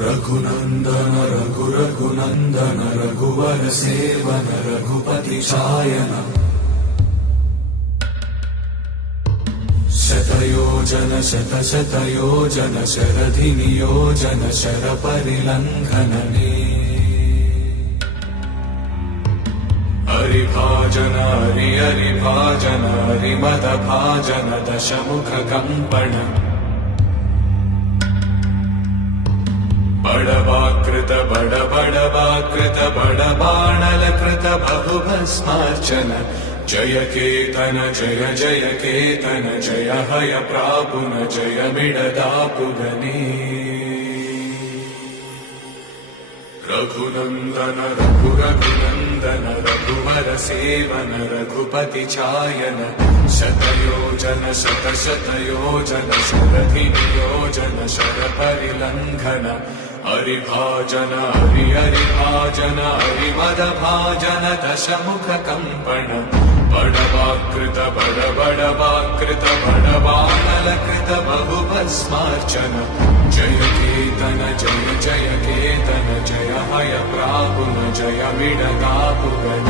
रघुनंदन रघुनंदन रघुवर सेवन रघुपति चायन शतयोजन शतशतयोजन शरधि नियोजन शर परिलंघनने हरिभाजन हरिभाजन हरिमद भाजन दशमुख कंपन बड़वाकृत बड़बाणल कृत बहुभस्मार्चन जय केतन जय जय केतन जय हय प्रापुन जय मिडदापुगने रघुनंदन रघुनंदन रघुवर सेवन रघुपति चायन शतयोजन शतशतयोजन शरधि नियोजन शर परिलंघन हरिभाजन हरिभाजन हरिमद भाजन दशमुख कंपन बड़वाकृत बड़बाणल कृत बहुभस्मार्चन जय केतन जय जय केतन जय हय प्रापुन जय मिडदापुगने।